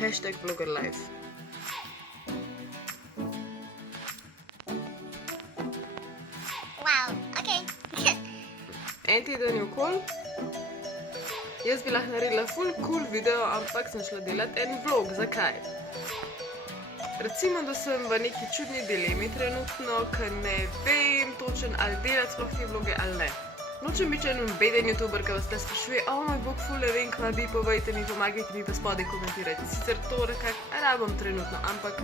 #vlogerlife. Wow, okay. En teden je okol. Jaz bi lahko naredila full cool video, ampak sem šla delati en vlog. Zakaj? Recimo, da sem v neki čudni dilemi trenutno, ker ne vem točen, ali delati sploh te vloge ali ne. Nočem biti en beden youtuber, ki vas te sprašuje, moj bog, ful ne vem, kva bi, povejte mi, pomagajte mi pa spodaj komentirajte. Sicer to nekako rabim trenutno, ampak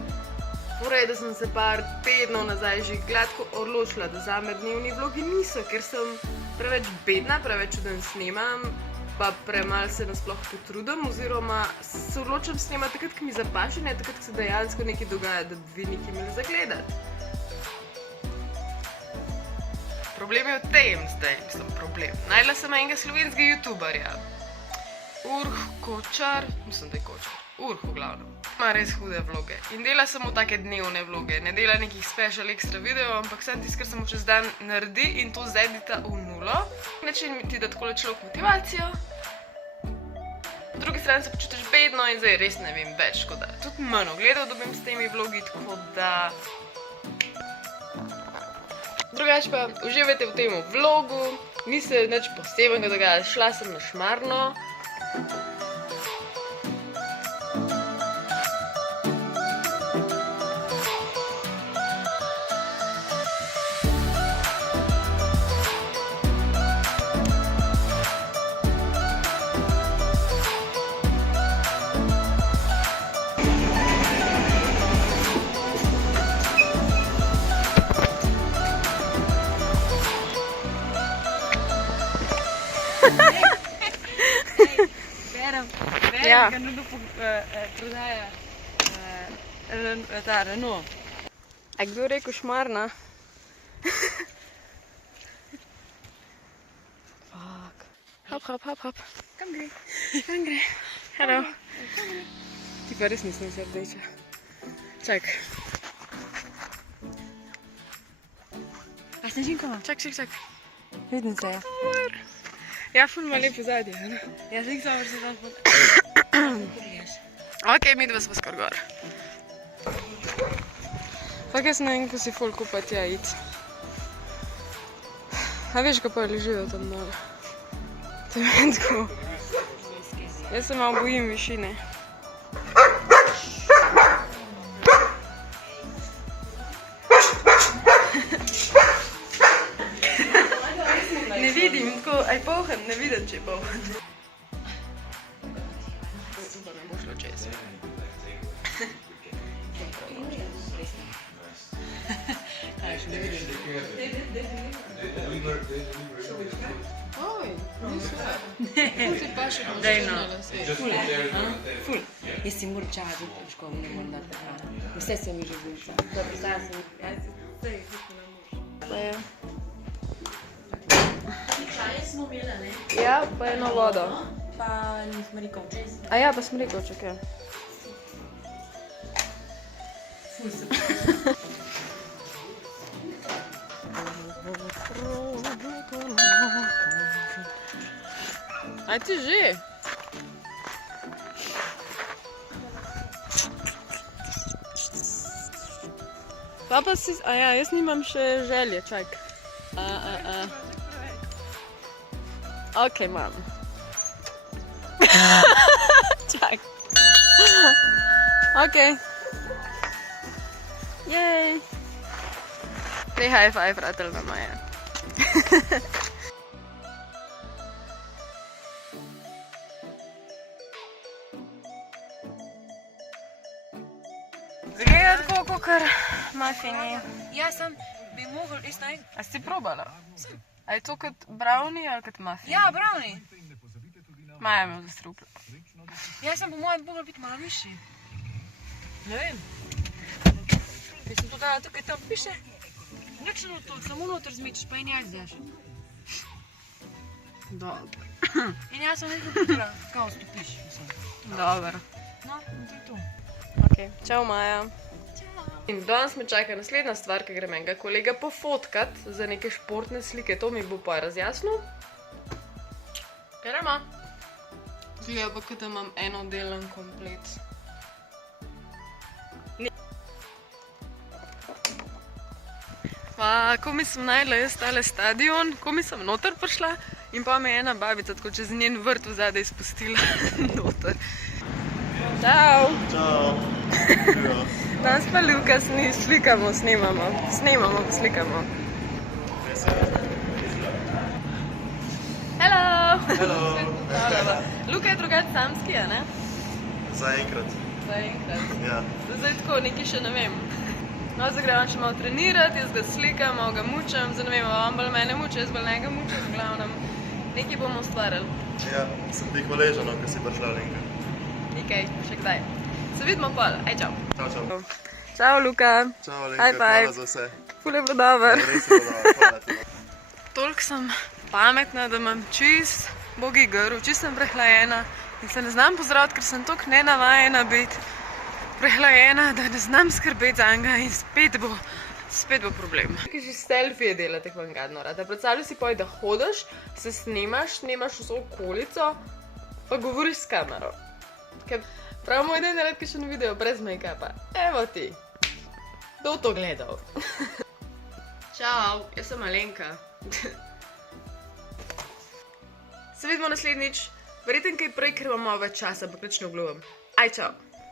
fora je, da sem se par tednov nazaj že gladko odločila, da zame dnevni vlogi niso, ker sem preveč bedna, preveč čuden snemam, pa premalo se nasploh potrudim, oziroma se odločam snemati takrat, ko mi zapaše, ne takrat, ko se dejansko nekaj dogaja, da bi vi nekaj imeli zagledati. Problem je v tem zdaj, mislim problem. Najdla sem enega slovenskega youtuberja. Kočar, mislim, da je Kočar. V glavnem. Ima res hude vloge. In dela samo take dnevne vloge. Ne dela nekih special extra video, ampak sem tisto, kar samo čez dan naredi in to zedita v nulo. Način ti da takole človek motivacijo. Po drugi strani se počutiš bedno in zdaj res ne vem več, tako da tudi manj ogledov dobim s temi vlogi, tako da... Drugače pa uživajte v tem vlogu, ni se nič posebnega dogajalo, šla sem na Šmarno. Vera, ki nudo prodaja ta Renault. A kdo je rekel Šmarna? Fuck. Hop. Kam gre? Kam gre? Hello. Ti pa res nisem se rdeča. Čak. A Snežinkova? Čak. Vidim se. Ja, ful ima lepo zadje, ne? Ja, zdaj samo vrsti tam pod. Ok, midva sva skor gor. Fak, jaz ne vem, ko si ful kupa tja iti. A veš, ko pa ležijo tam dole. To je meni tako. Jaz se malo bojim višine. Ne vidim, tako, aj polhan, ne vidim, če je polhan. To ne bo šlo čez. Oj, ni sve. Ful ti paše Dejno. na lase. Ful. Jaz si moram čakati, težko ne moram dati hrana. Vse se mi že zvica. Dobro, zdaj sem. Jaz si vse Pa je. Čaje smo imeli, ne? Ja, pa eno vodo. Pa smrekovček. A ja, pa smrekovček, ja. Ful se Aj ti že? Pa si... A ja, jaz nimam še želje, čak. Ok, imam. Čak. Ok. Jej. Dej high five, rateljna Maja. Zgleda tako, kakor muffini. Ja, sem bi mogel, jaz ne vem. A si probala? Sem. A je to kot brownie ali kot muffin? Ja, brownie. Maja me zastrupla. Ja, sem po mojem mogel biti malo višji. Ne vem. Jaz sem to dala tukaj, tam piše. Nič ne to, samo noter zmečeš, pa in jaz daš. Dobro. In jaz sem nekaj kupila, kao stopiš, mislim. Dobro. No, in to je to. Ok, čau Maja. In danes me čaka naslednja stvar, ki grem enega kolega pofotkat za neke športne slike. To mi bo pa razjasnil. Gremo. Zgleda pa, kot da imam enodelan komplet. ko mi sem najdla jaz tale stadion, ko mi sem noter prišla in pa me je ena babica tako čez njen vrt vzadej spustila noter. Čau! Čau! Danes pa Luka slikamo, snemamo, slikamo. Hello! Hello! Luka je drugače samski, a ne? Zaenkrat. Zaenkrat. Ja. Zdaj tako, nekaj še ne vem. No, zdaj gremo še malo trenirati, jaz ga slikam, malo ga mučam, zdaj ne vem, on bolj mene muča, jaz bolj njega mučam, v glavnem. Nekaj bomo ustvarjali. Ja, sem ti hvaležen, ko si prišla, Lenka. Nekaj, še kdaj. Se vidimo pol, čau. Čau, čau. Čau, Luka. Čau, High Lenka, five. hvala za vse. Ful je bilo dober. Res je bilo dobro, hvala ti. Toliko sem pametna, da imam čist bogi grl, čist sem prehlajena in se ne znam pozdraviti, ker sem toliko nenavajena biti prehlajena, da ne znam skrbeti za njega in spet bo problem. Kaj že selfije delate, ko vam gadno rada. Predstavljaj si poj, da hodiš, se snimaš vso okolico, pa govoriš s kamero. Ker prav moj dan narediti kakšen video brez make-upa. Evo ti. Kdo to gledal? Čau, jaz sem Alenka. Se vidimo naslednjič. Verjetno kaj prej, ker imam malo več časa, ampak nič ne obljubim. Aj, čau.